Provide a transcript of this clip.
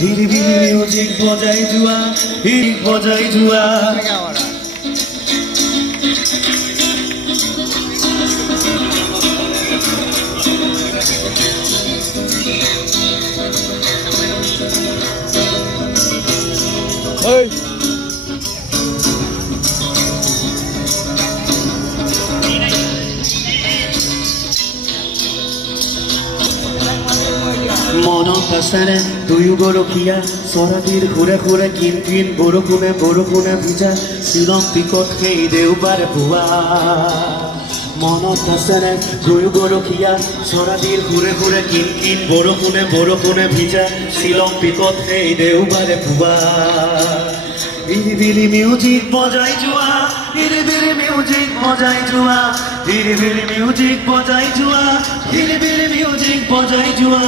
হিৰিবিৰি music বজাই জুয়া, হিৰি বজাই জুয়া। মনত আছেনে দুয়ো গৰখীয়া চৰাতিৰ ঘূৰে ঘূৰে কিন কিন বৰষুণে ভিজা শ্বিলং পিকত সেই দেওবাৰে পুৱা। মনত আছেনে দুয়ো গৰখীয়া চৰাতিৰ ঘূৰে ঘূৰে কিন কিন বৰষুণে ভিজা শ্বিলং পিকত সেই দেওবাৰে পুৱা। হিৰিবিৰি মিউজিক বজাই যোৱা, হিৰিবিৰি মিউজিক বজাই যোৱা, হিৰিবিৰি মিউজিক বজাই যোৱা, হিৰিবিৰি মিউজিক বজাই যোৱা।